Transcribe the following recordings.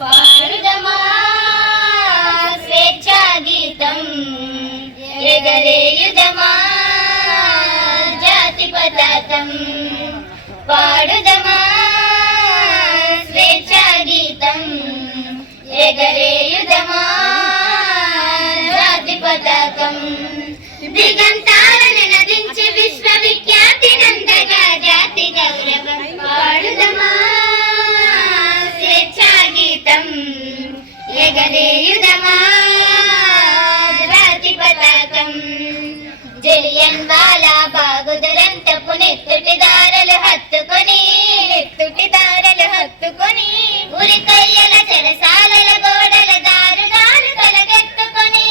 పాడుదమా స్వేచ్ఛా గీతం, ఎగరేయుదమా జాతి పతాకం. పాడుదమా స్వేచ్ఛా గీతం, ఎగరేయుదమా జాతి పతాకం. దిగంతాలను నదించి విశ్వవిఖ్యాతి నందగా జాతి గౌరవం. పాడుదమా స్వేచ్ఛా గీతం, ఎగరేయుదమా జాతి పతాకం. జలియన్ వాలా బాగు దురంతపు నెత్తుటిదారులు హత్తుకొని ఉరికయ్యల చెరసాలల గోడల దారుణాలు తలకెత్తుకొని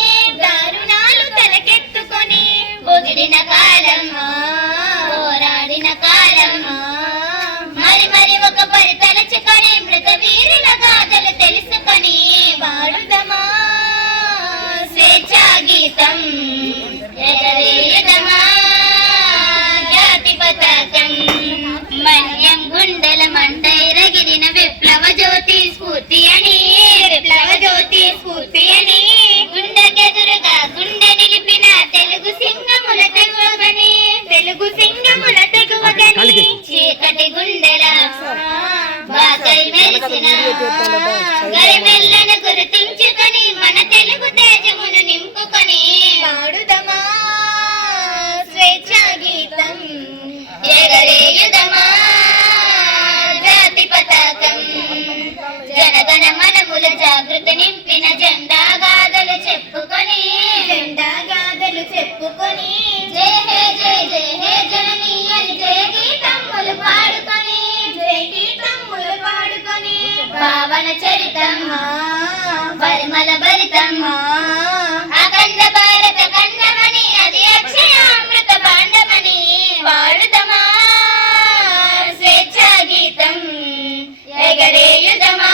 పొగిడిన కాలం, పోరాడిన కాలం. మరి ఒక పరి తలచుకొని మృత వీరుల గాథలు తెలుసుకొని వాడుదమా స్వేచ్ఛా గీతం, ఎగరేయుదమా జాతి పతాకం. మన్యం గుండెల మంటైరగిరిన విప్లవ జ్యోతి స్ఫూర్తి అని గుండెకెదురుగా గుండె నిలిపిన తెలుగు సింగముల తెగువగని చీకటి గుండెల బాకై వెలిసిన గరిమెల్లను గుర్తించుకొని మన తెలుగు తేజమును నింపుకొని పాడుదమా స్వేచ్ఛా గీతం, ఎగరేయుదమా జాతి పతాకం. జనగణ మనముల జాగృతి నింపిన జెండా గాథలు చెప్పుకొని జయ హే జననీ అని జయ గీతములు పాడుకొని పావన చరితం పరిమళ భరితం అఖండ భారత ఖండమని అది అక్షయామృత పాండమని పాడుదమా స్వేచ్ఛా గీతం, ఎగరేయుదమా